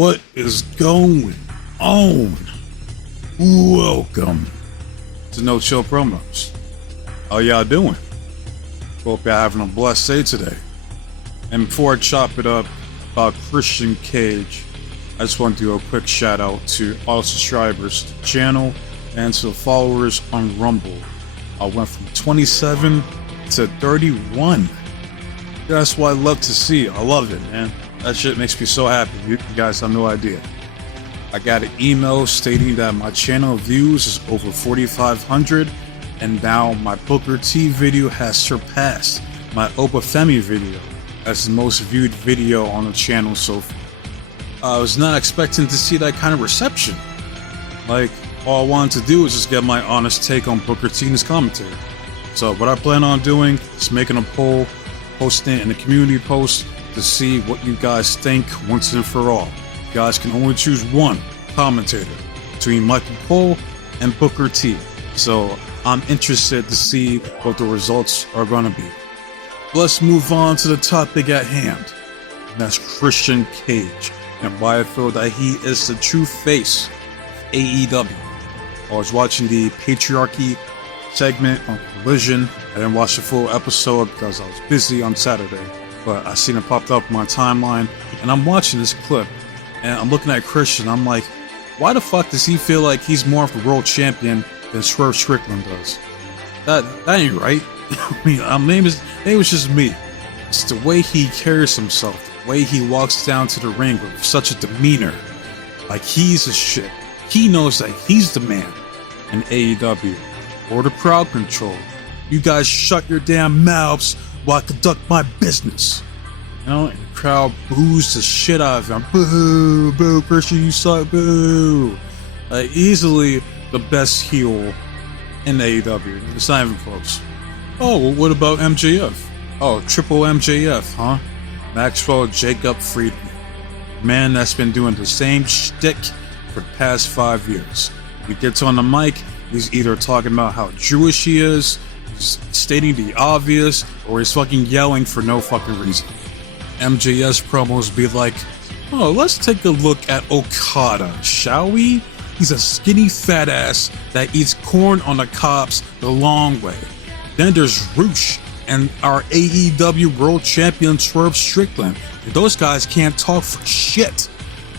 What is going on? Welcome to No Chill Promos. How y'all doing? Hope y'all having a blessed day today. And before I chop it up about Christian Cage, I just want to do a quick shout out to all subscribers to the channel and to the followers on Rumble. I went from 27 to 31. That's what I love to see. I love it, man. That shit makes me so happy. You guys have no idea. I got an email stating that my channel views is over 4,500, and now my Booker T video has surpassed my Opa Femi video as the most viewed video on the channel so far. I was not expecting to see that kind of reception. Like, all I wanted to do was just get my honest take on Booker T and his commentary. So what I plan on doing is making a poll, posting it in the community post to see what you guys think once and for all. You guys can only choose one commentator between Michael Cole and Booker T. So I'm interested to see what the results are going to be. Let's move on to the topic at hand. And that's Christian Cage and why I feel that he is the true face of AEW. I was watching the Patriarchy segment on Collision. I didn't watch the full episode because I was busy on Saturday, but I seen it popped up on my timeline, and I'm watching this clip, and I'm looking at Christian. I'm like, why the fuck does he feel like he's more of a world champion than Swerve Strickland does? That ain't right. I mean, maybe it was just me. It's the way he carries himself, the way he walks down to the ring with such a demeanor, like he's a shit. He knows that he's the man in AEW, or the crowd control. You guys shut your damn mouths while I conduct my business. You know, and the crowd boos the shit out of him. Boo, boo, Christian, you suck, boo. Easily the best heel in AEW. It's not even close. Oh, well, what about MJF? Oh, triple MJF, huh? Maxwell Jacob Friedman. Man that's been doing the same shtick for the past 5 years. He gets on the mic, he's either talking about how Jewish he is, he's stating the obvious, or he's fucking yelling for no fucking reason. MJS promos be like, oh, let's take a look at Okada, shall we? He's a skinny fat ass that eats corn on the cobs the long way. Then there's Roosh and our AEW World Champion Swerve Strickland. And those guys can't talk for shit.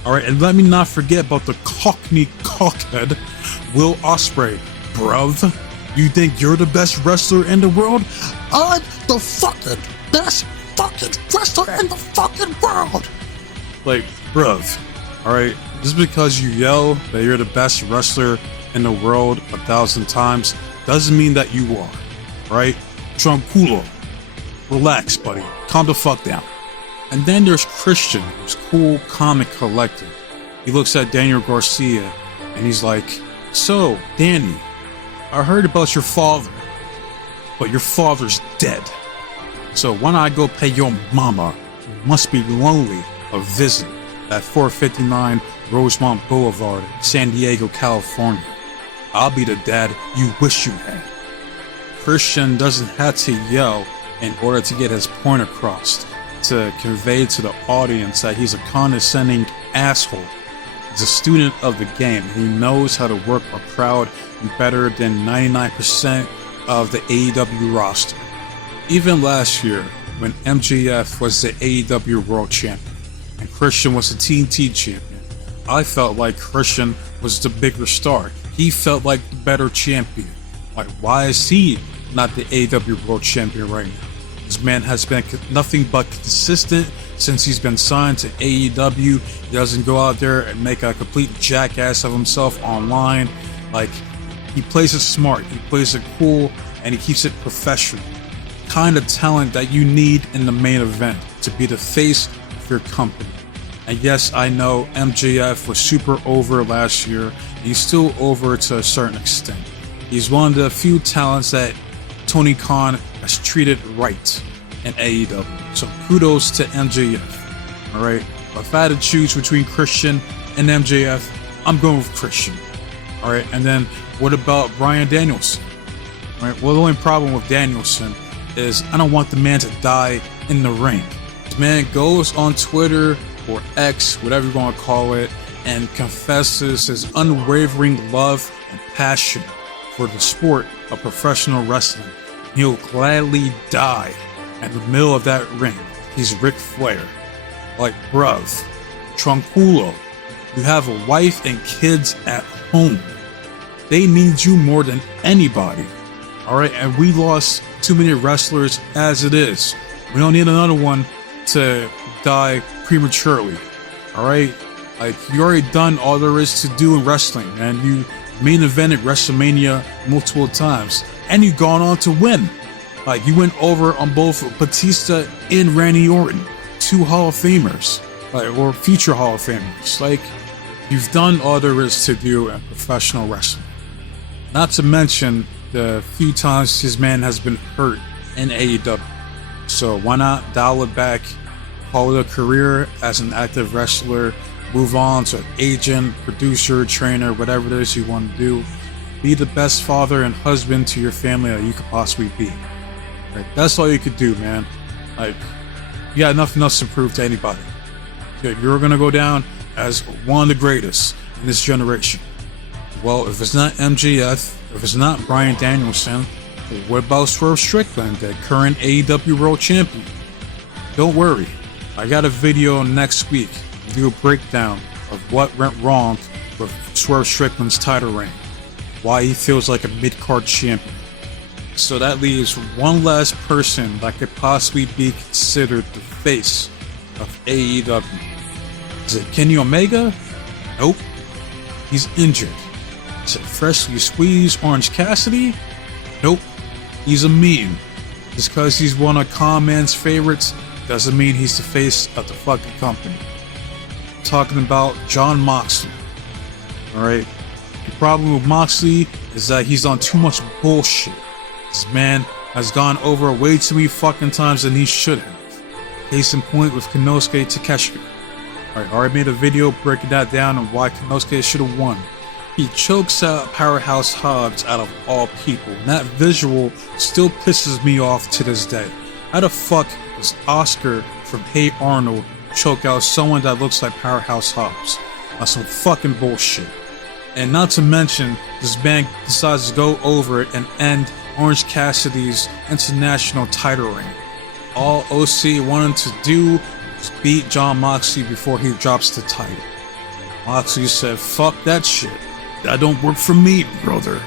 Alright, and let me not forget about the Cockney cockhead, Will Ospreay. Bruv, you think you're the best wrestler in the world? I'm the fucking best fucking wrestler in the fucking world! Like, bruv, alright, just because you yell that you're the best wrestler in the world 1,000 times doesn't mean that you are, right? Tranquilo. Relax, buddy. Calm the fuck down. And then there's Christian, who's cool, calm, and collected. He looks at Daniel Garcia, and he's like, so, Danny, I heard about your father, but your father's dead. So when I go pay your mama, who must be lonely, a visit at 459 Rosemont Boulevard, San Diego, California, I'll be the dad you wish you had. Christian doesn't have to yell in order to get his point across, to convey to the audience that he's a condescending asshole. He's a student of the game. He knows how to work a crowd better than 99% of the AEW roster. Even last year, when MJF was the AEW World Champion and Christian was the TNT Champion, I felt like Christian was the bigger star. He felt like the better champion. Like, why is he not the AEW World Champion right now? This man has been nothing but consistent since he's been signed to AEW. He doesn't go out there and make a complete jackass of himself online. Like, he plays it smart, he plays it cool, and he keeps it professional. Kind of talent that you need in the main event to be the face of your company. And yes, I know MJF was super over last year, and he's still over to a certain extent. He's one of the few talents that Tony Khan has treated right in AEW. So kudos to MJF. Alright, if I had to choose between Christian and MJF, I'm going with Christian. Alright, and then what about Bryan Danielson? Alright, well, the only problem with Danielson is I don't want the man to die in the ring. This man goes on Twitter or X, whatever you want to call it, and confesses his unwavering love and passion for the sport of professional wrestling. He'll gladly die in the middle of that ring. He's Ric Flair. Like, bruv, tranquilo, you have a wife and kids at home. They need you more than anybody. Alright, and we lost too many wrestlers as it is. We don't need another one to die prematurely. Alright? Like, you already done all there is to do in wrestling, man. You main evented WrestleMania multiple times, and you gone on to win. Like, you went over on both Batista and Randy Orton, 2 Hall of Famers, like, or future Hall of Famers. Like, you've done all there is to do in professional wrestling. Not to mention the few times his man has been hurt in AEW. So why not dial it back, call it a career as an active wrestler, move on to an agent, producer, trainer, whatever it is you want to do. Be the best father and husband to your family that you could possibly be. Right? That's all you could do, man. Like, you got nothing else to prove to anybody. You're gonna go down as one of the greatest in this generation. Well, if it's not MJF, if it's not Bryan Danielson, what about Swerve Strickland, the current AEW World Champion? Don't worry, I got a video next week to do a breakdown of what went wrong with Swerve Strickland's title reign, why he feels like a mid-card champion. So that leaves one last person that could possibly be considered the face of AEW. Is it Kenny Omega? Nope. He's injured. Is it freshly squeezed Orange Cassidy? Nope. He's a meme. Just because he's one of con man's favorites doesn't mean he's the face of the fucking company. I'm talking about Jon Moxley. Alright? The problem with Moxley is that he's on too much bullshit. This man has gone over way too many fucking times than he should have. Case in point with Konosuke Takeshita. I already made a video breaking that down on why Konosuke should have won. He chokes out Powerhouse Hobbs out of all people, and that visual still pisses me off to this day. How the fuck does Oscar from Hey Arnold choke out someone that looks like Powerhouse Hobbs? That's some fucking bullshit. And not to mention, this man decides to go over it and end Orange Cassidy's international title reign. All OC wanted to do was beat Jon Moxley before he drops the title. Moxley said, fuck that shit. That don't work for me, brother.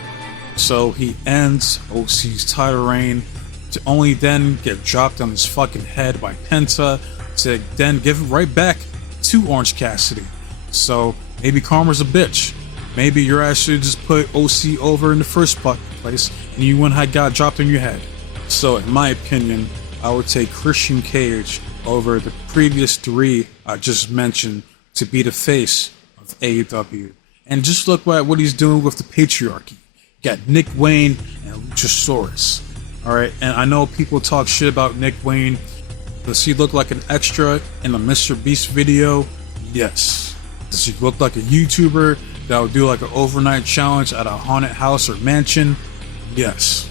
So he ends OC's title reign to only then get dropped on his fucking head by Penta to then give it right back to Orange Cassidy. So maybe karma's a bitch. Maybe your ass should just put OC over in the first place and you wouldn't have got dropped on your head. So in my opinion, I would take Christian Cage over the previous 3 I just mentioned to be the face of AEW. And just look at what he's doing with the Patriarchy. You got Nick Wayne and Luchasaurus. Alright, and I know people talk shit about Nick Wayne. Does he look like an extra in a Mr. Beast video? Yes. Does he look like a YouTuber that would do like an overnight challenge at a haunted house or mansion? Yes.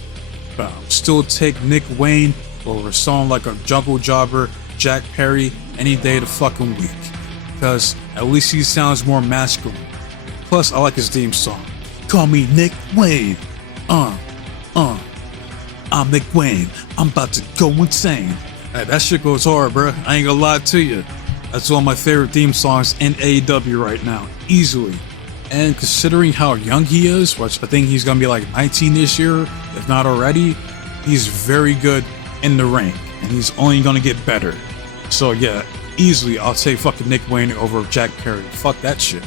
But I'll still take Nick Wayne over someone like a jungle jobber, Jack Perry, any day of the fucking week. Because at least he sounds more masculine. Plus, I like his theme song. Call me Nick Wayne. I'm Nick Wayne. I'm about to go insane. Hey, that shit goes hard, bro. I ain't gonna lie to you. That's one of my favorite theme songs in AEW right now. Easily. And considering how young he is, which I think he's gonna be like 19 this year, if not already, he's very good in the ring. And he's only gonna get better. So yeah, easily I'll take fucking Nick Wayne over Jack Perry. Fuck that shit.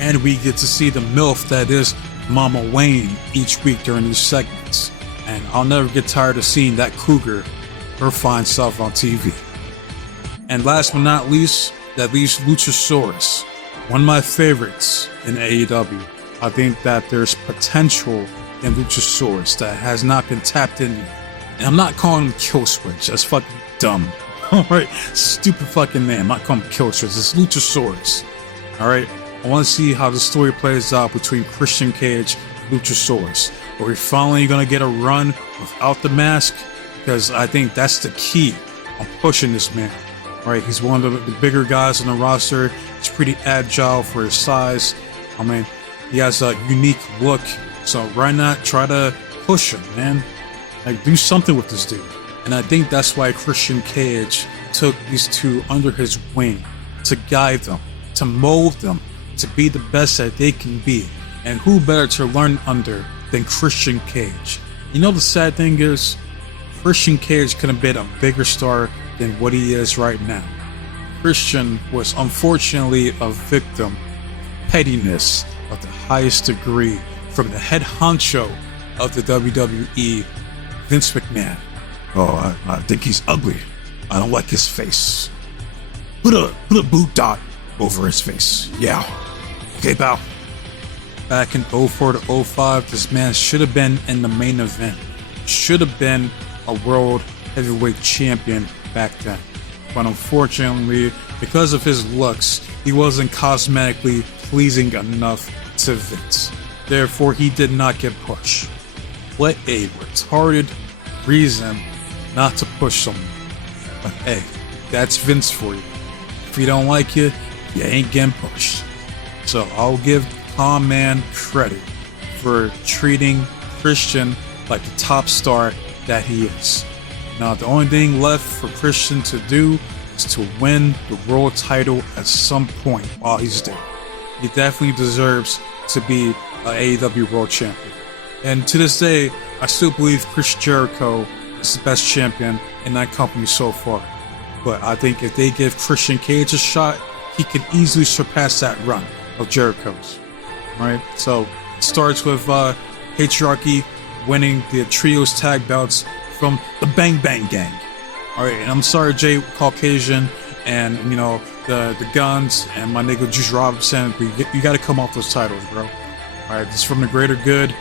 And we get to see the MILF that is Mama Wayne each week during these segments. And I'll never get tired of seeing that cougar, her fine self on TV. And last but not least, that leaves Luchasaurus, one of my favorites in AEW. I think that there's potential in Luchasaurus that has not been tapped in yet. And I'm not calling him Killswitch, that's fucking dumb. Alright, stupid fucking name. I'm not calling him Killswitch, it's Luchasaurus. Alright, I want to see how the story plays out between Christian Cage and Luchasaurus. Are we finally going to get a run without the mask? Because I think that's the key on pushing this man. right? He's one of the bigger guys on the roster. He's pretty agile for his size. I mean, he has a unique look. So why not try to push him, man? Like, do something with this dude. And I think that's why Christian Cage took these two under his wing, to guide them, to mold them, to be the best that they can be. And who better to learn under than Christian Cage? You know, the sad thing is, Christian Cage could have been a bigger star than what he is right now. Christian was unfortunately a victim of pettiness of the highest degree from the head honcho of the WWE, Vince McMahon. Oh, I think he's ugly. I don't like his face. Put a boot dot over his face. Yeah. Okay, pal. Back in 04 to 05, this man should have been in the main event. Should have been a world heavyweight champion back then. But unfortunately, because of his looks, he wasn't cosmetically pleasing enough to Vince. Therefore, he did not get pushed. What a retarded reason not to push someone. But hey, that's Vince for you. If you don't like it, you ain't getting pushed. So I'll give Tom Man credit for treating Christian like the top star that he is. Now, the only thing left for Christian to do is to win the world title at some point while he's there. He definitely deserves to be an AEW World Champion. And to this day, I still believe Chris Jericho is the best champion in that company so far. But I think if they give Christian Cage a shot, he can easily surpass that run of Jericho's. Right? So it starts with Patriarchy winning the Trios tag belts from the Bang Bang Gang. Alright, and I'm sorry, Jay Caucasian and, you know, the Guns and my nigga Juice Robinson, but you gotta come off those titles, bro. Alright, this is from the greater good.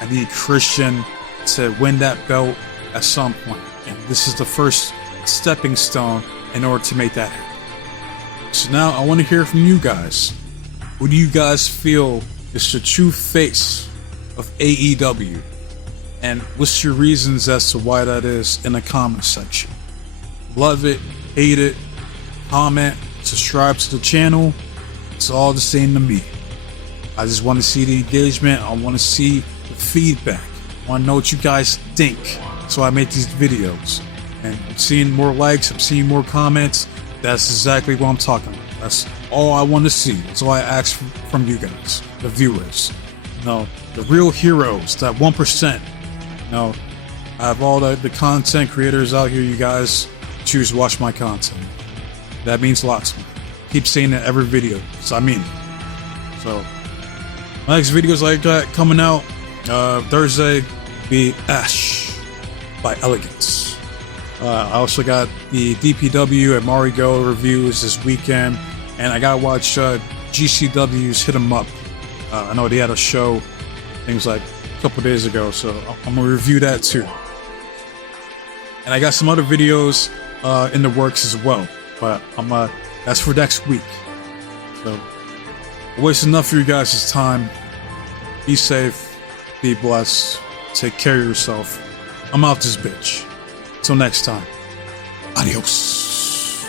I need Christian to win that belt at some point. And this is the first stepping stone in order to make that happen. So now I want to hear from you guys. Who do you guys feel is the true face of AEW? And what's your reasons as to why that is in the comment section? Love it, hate it, comment, subscribe to the channel. It's all the same to me. I just want to see the engagement. I want to see the feedback. I want to know what you guys think. So I make these videos. And I'm seeing more likes, I'm seeing more comments. That's exactly what I'm talking about. That's all I want to see. That's all I ask from you guys, the viewers. You know, the real heroes, that 1%. You know, I have all the content creators out here, you guys choose to watch my content. That means a lot to me. Keep saying it every video, because I mean it. So, my next videos like that coming out Thursday be Ash by Elegance. I also got the DPW and Marigo reviews this weekend, and I gotta watch GCW's Hit 'Em Up. I know they had a show, things like a couple days ago, so I'm gonna review that too. And I got some other videos in the works as well, but that's for next week. So, I waste enough of you guys' time. Be safe, be blessed, take care of yourself. I'm out this bitch. Till next time, adios.